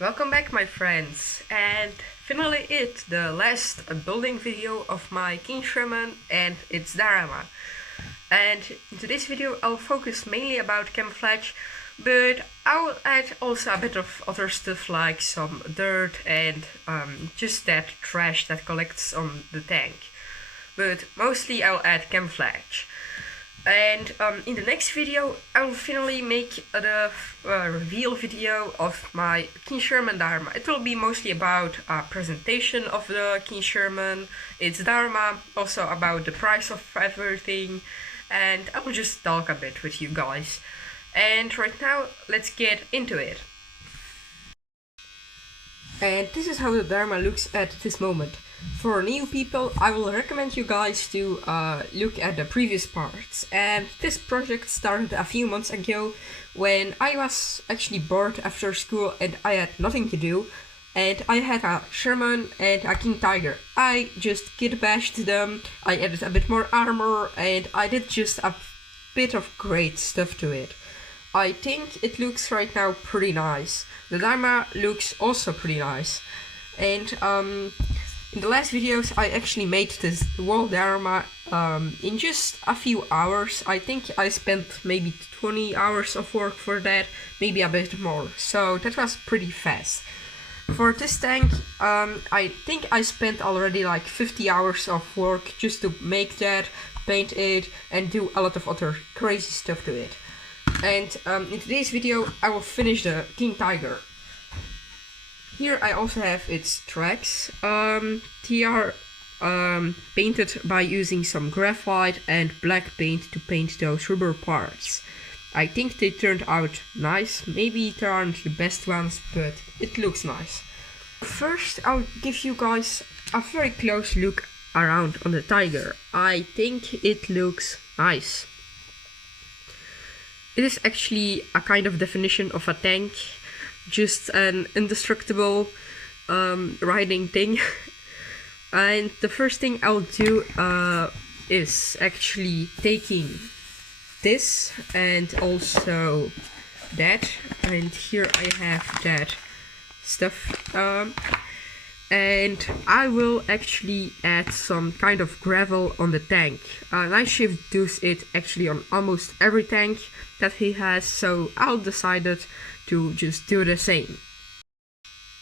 Welcome back, my friends, and finally the last building video of my King Sherman and its diorama. And in today's video I'll focus mainly about camouflage, but I'll add also a bit of other stuff like some dirt and just that trash that collects on the tank. But mostly I'll add camouflage. And in the next video I will finally make the reveal video of my King Sherman diorama. It will be mostly about a presentation of the King Sherman, its diorama, also about the price of everything, and I will just talk a bit with you guys. And right now let's get into it. And this is how the diorama looks at this moment. For new people, I will recommend you guys to look at the previous parts. And this project started a few months ago when I was actually bored after school and I had nothing to do. And I had a Sherman and a King Tiger. I just kit bashed them, I added a bit more armor, and I did just a bit of great stuff to it. I think it looks right now pretty nice. The diorama looks also pretty nice. And in the last videos I actually made this wall diorama in just a few hours. I think I spent maybe 20 hours of work for that, maybe a bit more. So that was pretty fast. For this tank, I think I spent already like 50 hours of work just to make that, paint it, and do a lot of other crazy stuff to it. And in today's video I will finish the King Tiger. Here I also have its tracks. They are painted by using some graphite and black paint to paint those rubber parts. I think they turned out nice. Maybe they aren't the best ones, but it looks nice. First I'll give you guys a very close look around on the Tiger. I think it looks nice. It is actually a kind of definition of a tank. Just an indestructible riding thing. And the first thing I'll do is actually taking this and also that, and here I have that stuff, and I will actually add some kind of gravel on the tank. Night Shift does it actually on almost every tank that he has, so I'll decided to just do the same.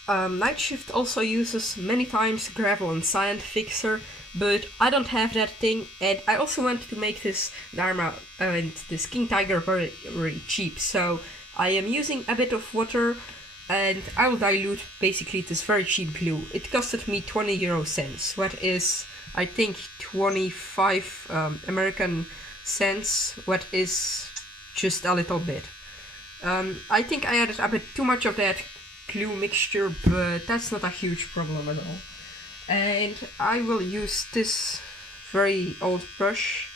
Night Shift also uses many times gravel and sand fixer, but I don't have that thing, and I also want to make this diorama and this King Tiger very, very cheap, so I am using a bit of water and I will dilute basically this very cheap glue. It costed me 20 euro cents, what is I think 25 American cents, what is just a little bit. I think I added a bit too much of that glue mixture, but that's not a huge problem at all. And I will use this very old brush,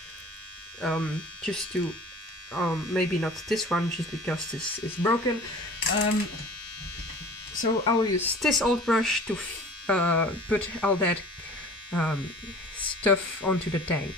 just to, maybe not this one, just because this is broken. So I will use this old brush to put all that stuff onto the tank.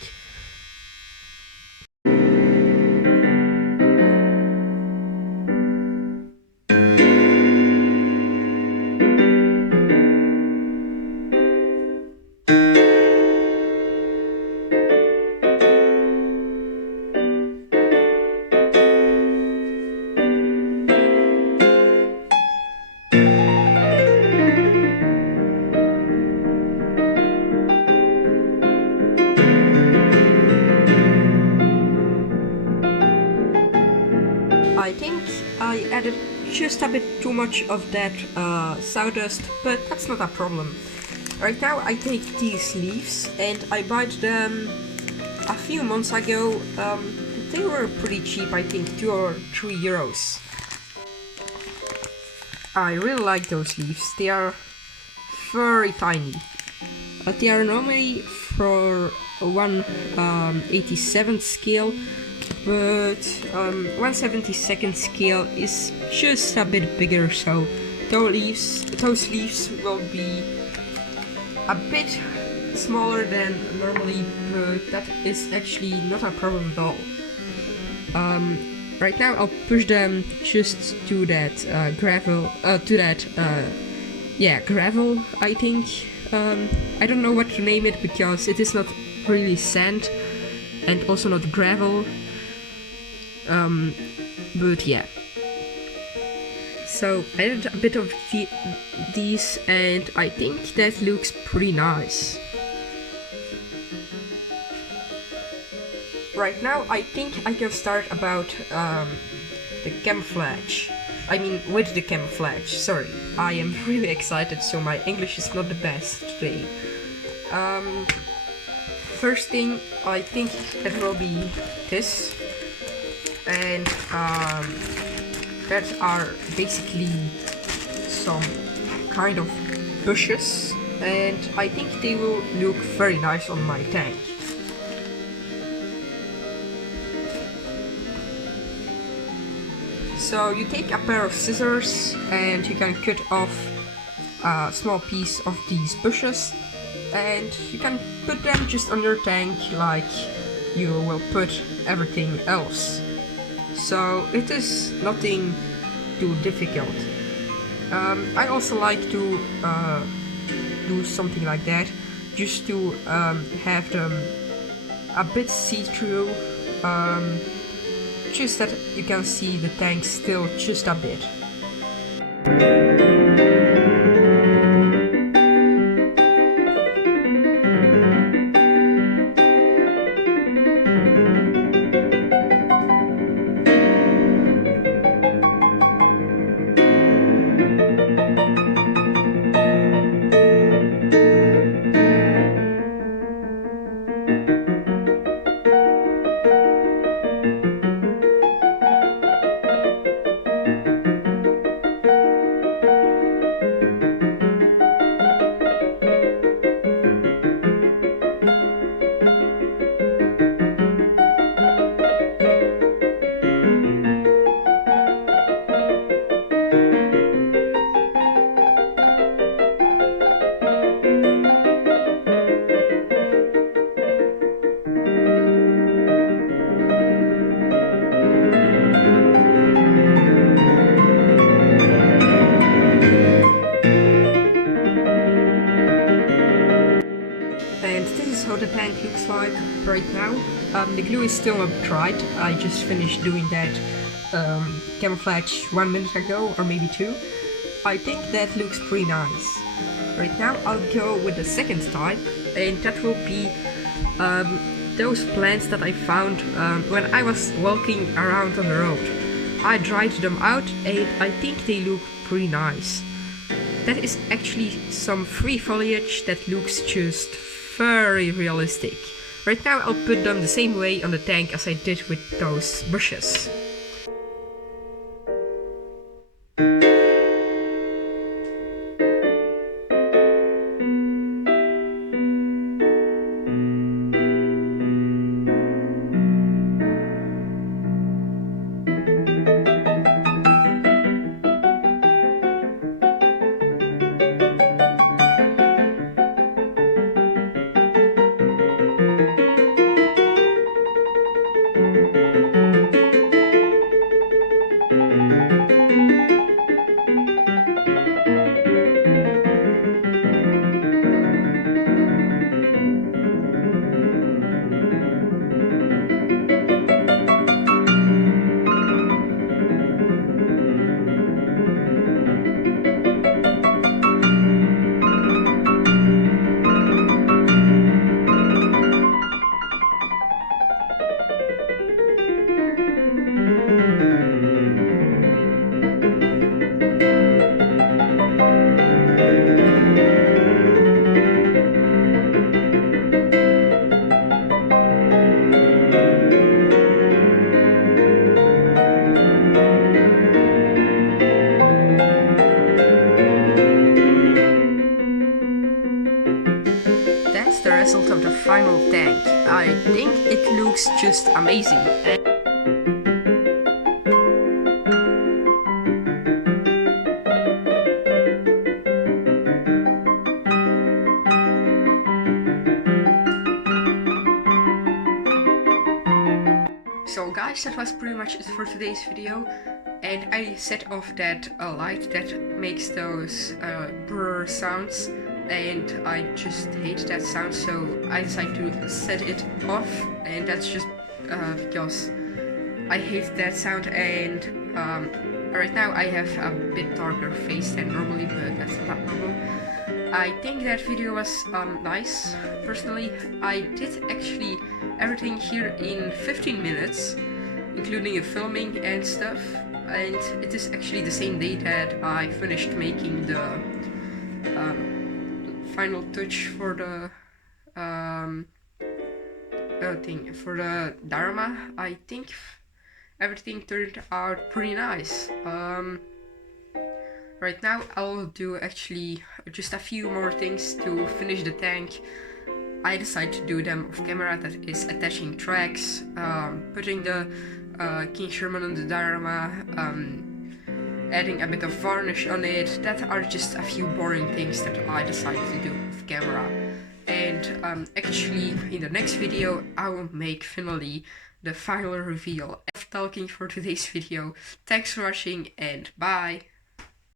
I think I added just a bit too much of that sawdust, but that's not a problem. Right now I take these leaves and I bought them a few months ago. They were pretty cheap, I think 2 or 3 euros. I really like those leaves, they are very tiny. They are normally for 1/87th scale, but 1/72nd scale is just a bit bigger, so those leaves will be a bit smaller than normally, but that is actually not a problem at all. Right now I'll push them just to that gravel, gravel, I think. I don't know what to name it because it is not really sand and also not gravel. But yeah. So I added a bit of these and I think that looks pretty nice. Right now I think I can start about the camouflage. I mean with the camouflage, sorry. I am really excited, so my English is not the best today. First thing, I think it will be this. And that are basically some kind of bushes. And I think they will look very nice on my tank. So you take a pair of scissors and you can cut off a small piece of these bushes and you can put them just on your tank like you will put everything else. So it is nothing too difficult. I also like to do something like that just to have them a bit see-through. Just that you can see the tank still just a bit. How the tank looks like right now. The glue is still not dried. I just finished doing that camouflage 1 minute ago or maybe 2. I think that looks pretty nice. Right now I'll go with the second type and that will be those plants that I found when I was walking around on the road. I dried them out and I think they look pretty nice. That is actually some free foliage that looks just very realistic. Right now I'll put them the same way on the tank as I did with those bushes. The result of the final tank. I think it looks just amazing. So guys, guys, that was pretty much it for today's video. And I set off that light that makes those brr sounds, and I just hate that sound, so I decided to set it off, and that's just because I hate that sound. And right now I have a bit darker face than normally, but that's not a problem. I think that video was nice. Personally, I did actually everything here in 15 minutes, including the filming and stuff, and it is actually the same day that I finished making the final touch for the thing, for the diorama. I think everything turned out pretty nice. Right now I'll do actually just a few more things to finish the tank. I decided to do them off camera, that is attaching tracks, putting the King Sherman on the diorama, adding a bit of varnish on it. That are just a few boring things that I decided to do off camera. And actually in the next video I will make finally the final reveal. Enough talking for today's video. Thanks for watching and bye!